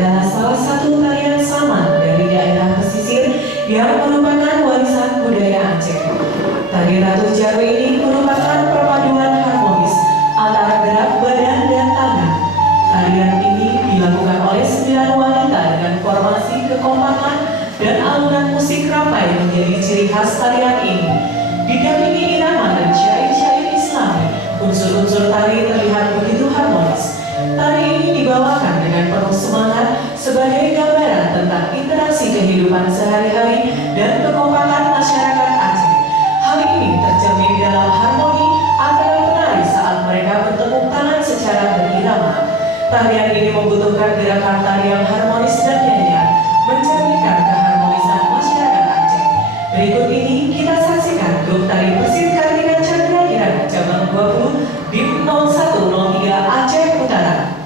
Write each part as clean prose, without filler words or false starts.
adalah salah satu tarian saman dari daerah pesisir yang merupakan warisan budaya Aceh. Tari Ratu Jaru ini merupakan perpaduan harmonis antara gerak badan dan tangan. Tarian ini dilakukan oleh 9 wanita dengan formasi kekompakan dan alunan musik ramai menjadi ciri khas tarian ini. Didampingi irama dan syair-syair Islami, unsur-unsur tari terlihat begitu harmonis. Tari ini dibawakan dengan penuh semangat sebagai gambaran tentang interaksi kehidupan sehari-hari dan kekompakan masyarakat Aceh. Hal ini tercermin dalam harmoni antara penari saat mereka bertepuk tangan secara berirama. Tarian ini membutuhkan gerakan tari yang harmonis dan nyanyian, mencerminkan keharmonisan masyarakat Aceh. Berikut ini kita saksikan grup tari Persit Kartika Chandra Kirana cabang 20 DIP 0103 Aceh Utara.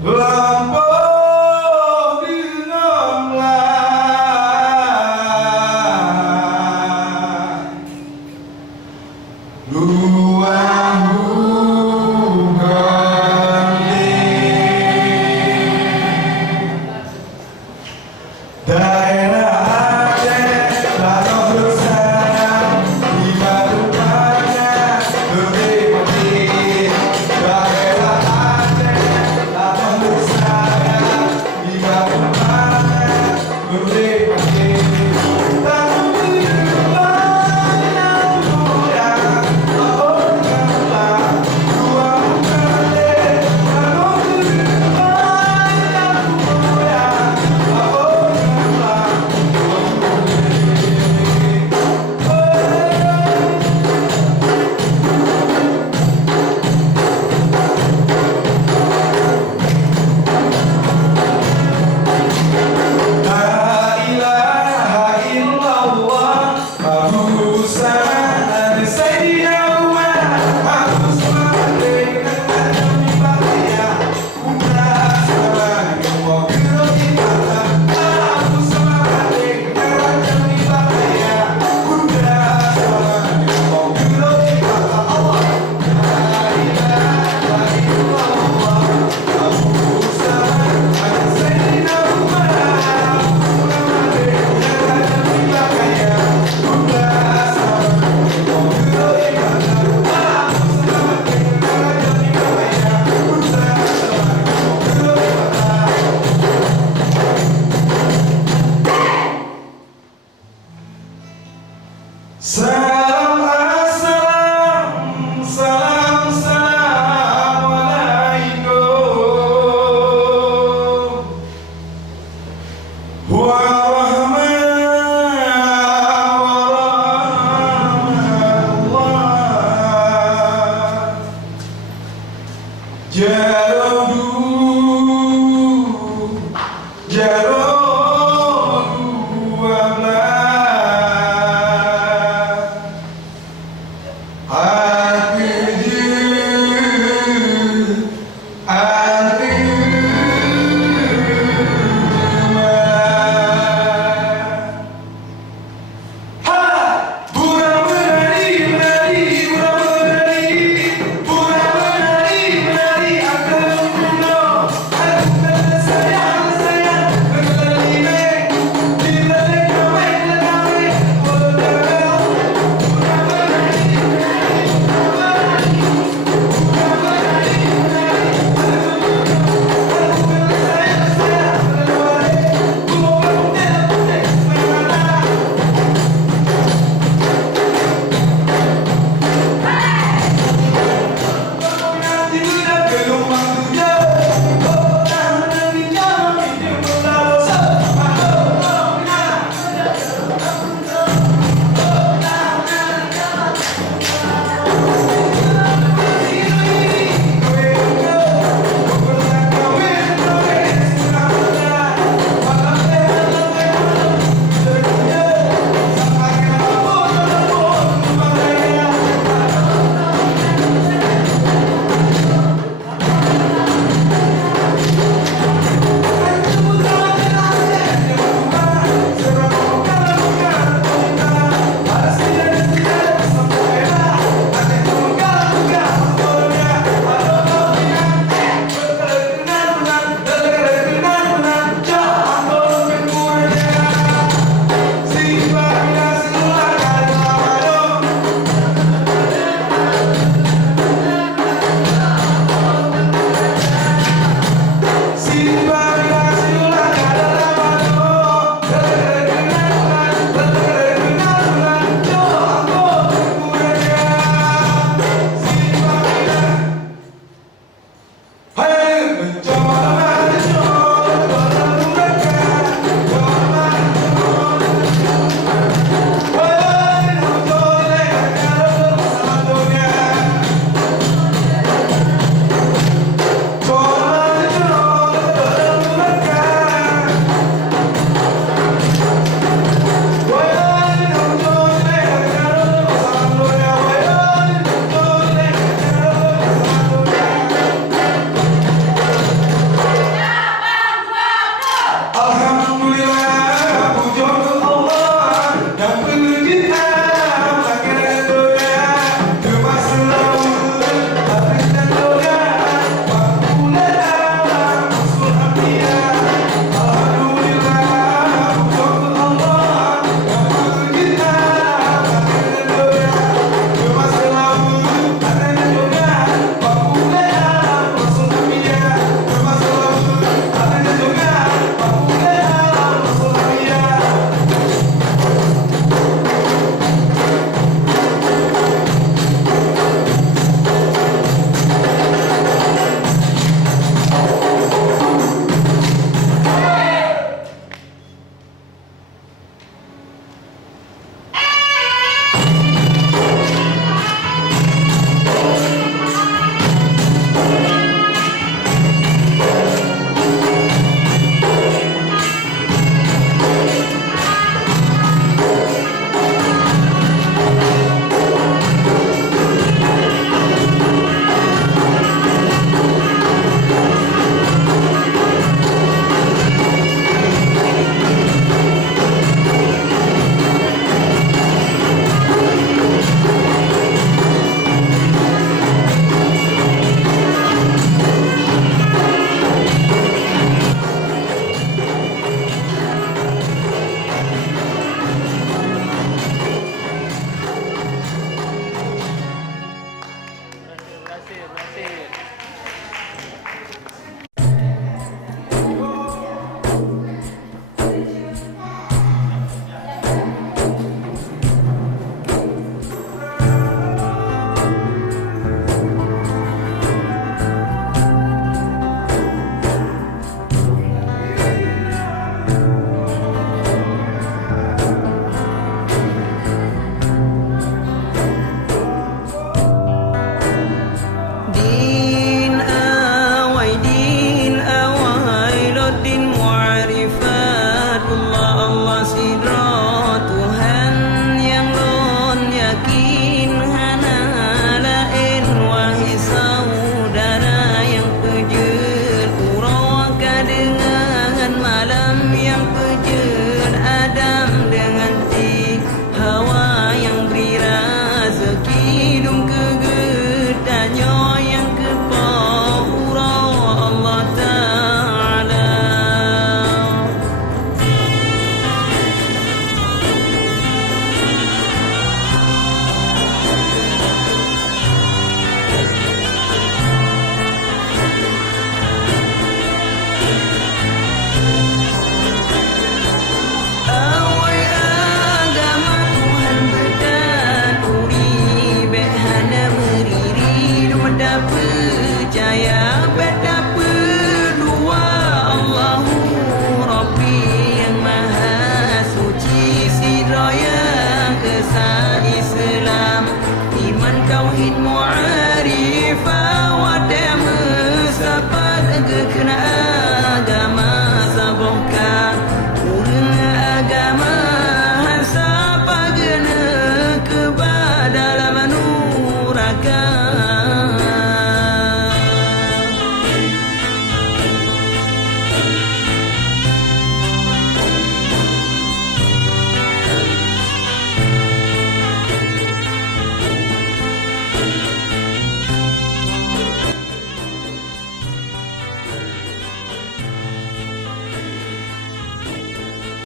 Lampau dengan masih